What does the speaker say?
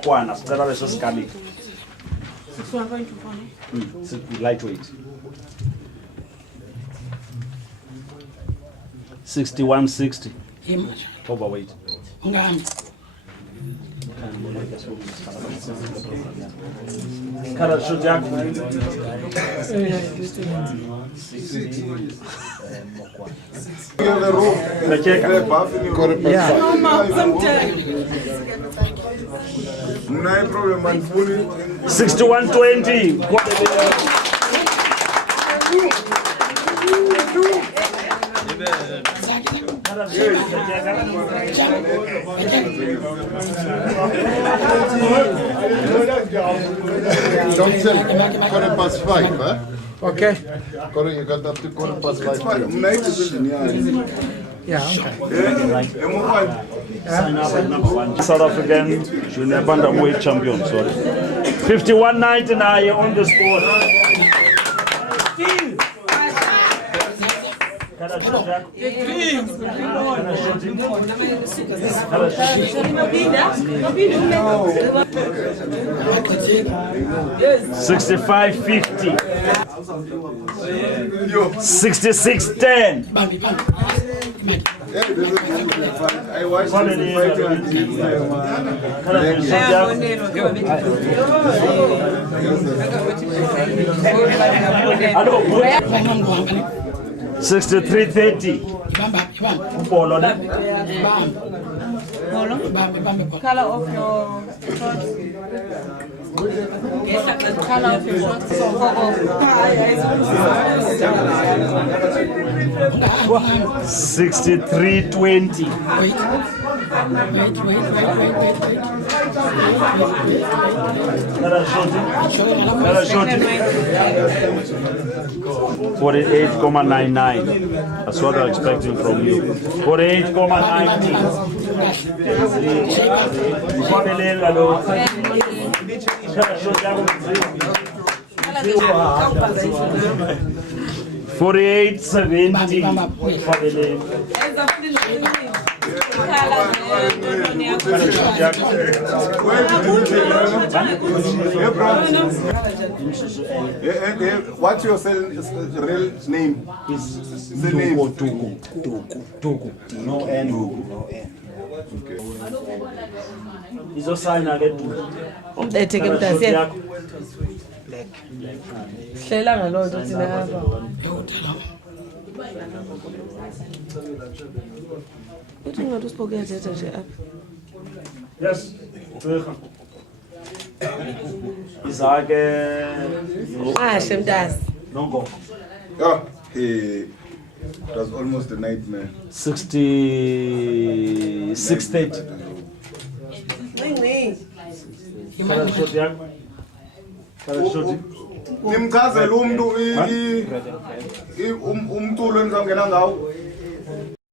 mokwana sicela leso sikalini 61.4 lightweight 6160 overweight ungami Kara shoot yakho No problem, man. 6120 Johnson, 5:15, huh? Okay. You got up to 5:15. Yeah, okay. Sign up at number 1 South African junior bantamweight champion, sorry. 51.99 on the spot. Kara shoot yakho. Kara shoot. 65.50. 66.10. I watched the fight Hello. 63.30. Polo ne? color of your shorts. Color of your shorts. 63.20. Wait. 48.99. That's what I'm expecting from you. 48.90. 48.70. What's your real name? Is the name? Tuku. No N. Okay. Izosayina ke Tuku. Etheke mntasi yena. Hlela ngalonto thina apha. Uthi ngathi usipoke yathetha nje apha. Yes. Izake Ashe mntasi. Nongo. Oh, hey. It was almost a nightmare. 66.30. Kara shot yakho. Kara shot. Nimchazela umuntu umculo enizawungena ngawo.